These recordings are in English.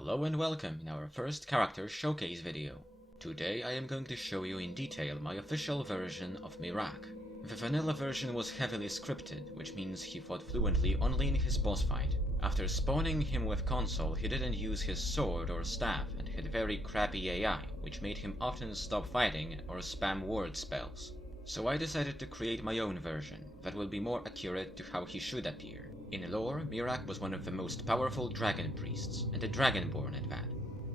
Hello and welcome in our first character showcase video. Today I am going to show you in detail my official version of Miraak. The vanilla version was heavily scripted, which means he fought fluently only in his boss fight. After spawning him with console, he didn't use his sword or staff and had very crappy AI, which made him often stop fighting or spam word spells. So I decided to create my own version that will be more accurate to how he should appear. In lore, Miraak was one of the most powerful dragon priests, and a dragonborn at that.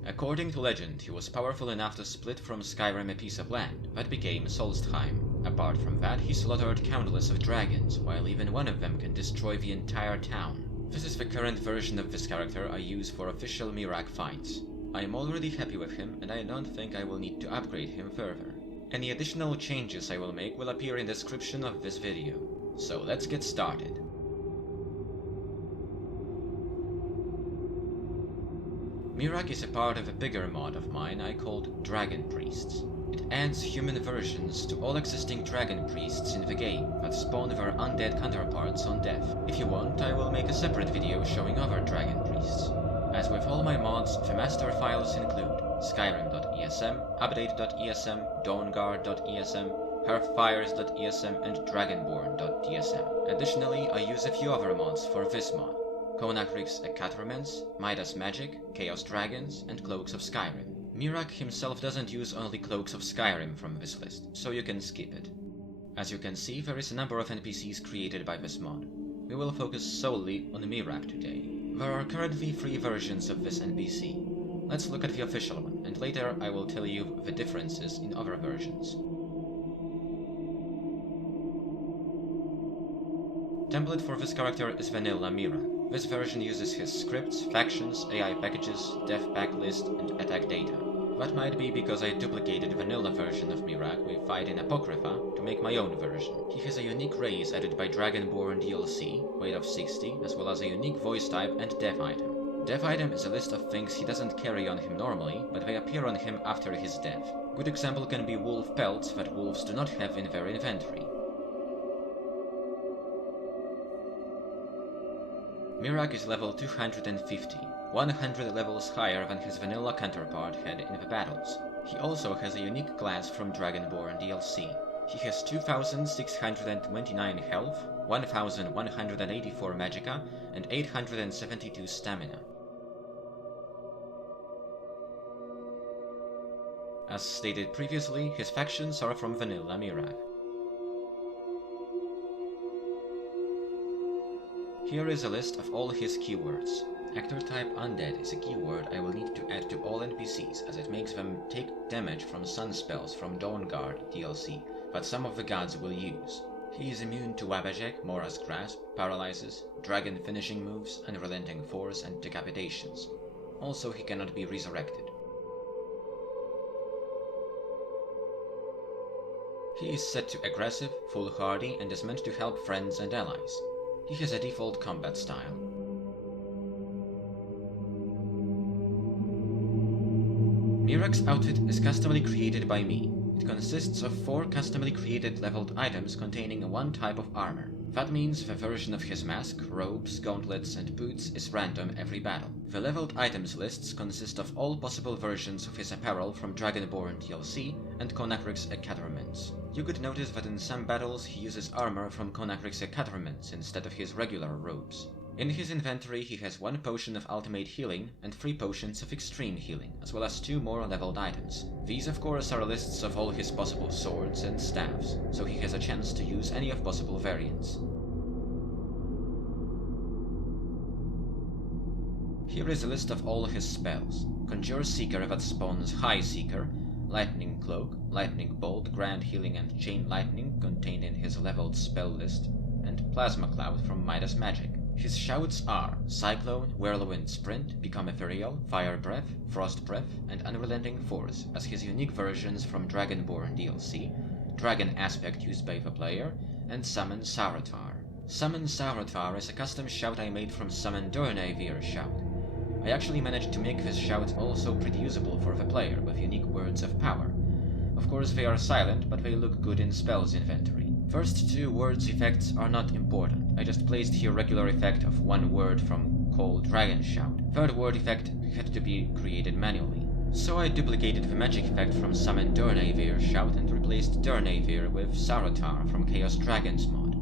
According to legend, he was powerful enough to split from Skyrim a piece of land that became Solstheim. Apart from that, he slaughtered countless of dragons, while even one of them can destroy the entire town. This is the current version of this character I use for official Miraak fights. I am already happy with him, and I don't think I will need to upgrade him further. Any additional changes I will make will appear in the description of this video. So let's get started. Miraak is a part of a bigger mod of mine I called Dragon Priests. It adds human versions to all existing dragon priests in the game that spawn their undead counterparts on death. If you want, I will make a separate video showing other dragon priests. As with all my mods, the master files include Skyrim.esm, Update.esm, Dawnguard.esm, Hearthfires.esm, and Dragonborn.esm. Additionally, I use a few other mods for this mod. Conacrix Accoutrements, Midas Magic, Chaos Dragons, and Cloaks of Skyrim. Miraak himself doesn't use only Cloaks of Skyrim from this list, so you can skip it. As you can see, there is a number of NPCs created by this mod. We will focus solely on Miraak today. There are currently 3 versions of this NPC. Let's look at the official one, and later I will tell you the differences in other versions. Template for this character is Vanilla Miraak. This version uses his scripts, factions, AI packages, death backlist, and attack data. That might be because I duplicated the vanilla version of Miraak with Fight in Apocrypha to make my own version. He has a unique race added by Dragonborn DLC, weight of 60, as well as a unique voice type and death item. Death item is a list of things he doesn't carry on him normally, but they appear on him after his death. Good example can be wolf pelts that wolves do not have in their inventory. Miraak is level 250, 100 levels higher than his vanilla counterpart had in the battles. He also has a unique class from Dragonborn DLC. He has 2629 health, 1184 magicka, and 872 stamina. As stated previously, his factions are from vanilla Miraak. Here is a list of all his keywords. Actor type Undead is a keyword I will need to add to all NPCs, as it makes them take damage from sun spells from Dawnguard DLC that some of the gods will use. He is immune to Wabajek, Mora's Grasp, Paralyzes, Dragon finishing moves, Unrelenting Force, and Decapitations. Also, he cannot be resurrected. He is set to aggressive, foolhardy, and is meant to help friends and allies. He has a default combat style. Miraak's outfit is customly created by me. It consists of 4 customly created leveled items containing one type of armor. That means the version of his mask, robes, gauntlets, and boots is random every battle. The leveled items lists consist of all possible versions of his apparel from Dragonborn DLC and Conacrix Accoutrements. You could notice that in some battles he uses armor from Conacrix Accoutrements instead of his regular robes. In his inventory he has 1 potion of ultimate healing and 3 potions of extreme healing, as well as 2 more leveled items. These of course are lists of all his possible swords and staffs, so he has a chance to use any of possible variants. Here is a list of all his spells. Conjure Seeker that spawns High Seeker, Lightning Cloak, Lightning Bolt, Grand Healing, and Chain Lightning contained in his leveled spell list, and Plasma Cloud from Midas Magic. His shouts are Cyclone, Whirlwind Sprint, Become Ethereal, Fire Breath, Frost Breath, and Unrelenting Force as his unique versions from Dragonborn DLC, Dragon Aspect used by the player, and Summon Sauratar. Summon Sauratar is a custom shout I made from Summon Dornaevir shout. I actually managed to make this shout also pretty usable for the player with unique words of power. Of course they are silent, but they look good in spells inventory. First 2 words effects are not important. I just placed here regular effect of 1 word from called Dragon Shout. Third word effect had to be created manually. So I duplicated the magic effect from Summon Durnavier Shout and replaced Durnavier with Saratar from Chaos Dragons mod.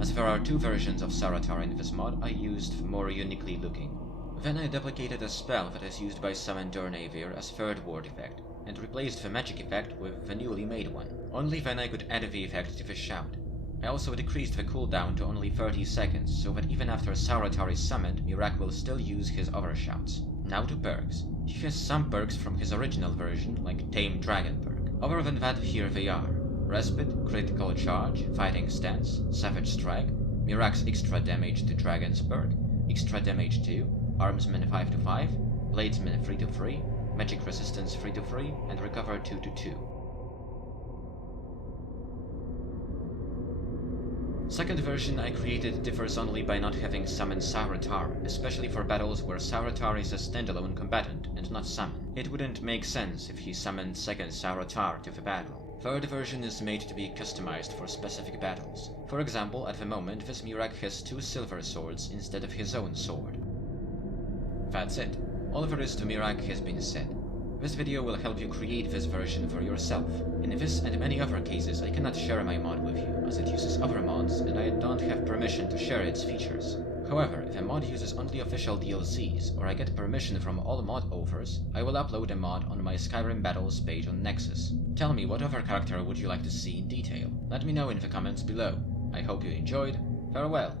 As there are two versions of Saratar in this mod, I used the more uniquely looking. Then I duplicated a spell that is used by Summon Durnavier as third word effect, and replaced the magic effect with the newly made one. Only then I could add the effect to the shout. I also decreased the cooldown to only 30 seconds, so that even after Saratar is summoned, Miraak will still use his other shouts. Now to perks. He has some perks from his original version, like Tame Dragon perk. Other than that, here they are. Respite, Critical Charge, Fighting Stance, Savage Strike, Miraak's extra damage to Dragons perk, extra damage 2, Armsman 5-5, Bladesman 3-3, Magic Resistance 3-3, and Recover 2-2. Second version I created differs only by not having Summon Saratar, especially for battles where Saratar is a standalone combatant and not summon. It wouldn't make sense if he summoned second Saratar to the battle. Third version is made to be customized for specific battles. For example, at the moment this Miraak has 2 silver swords instead of his own sword. That's it. All there is to Miraak has been said. This video will help you create this version for yourself. In this and many other cases I cannot share my mod with you, as it uses other mods and I don't have permission to share its features. However, if a mod uses only official DLCs, or I get permission from all mod authors, I will upload a mod on my Skyrim Battles page on Nexus. Tell me what other character would you like to see in detail. Let me know in the comments below. I hope you enjoyed. Farewell.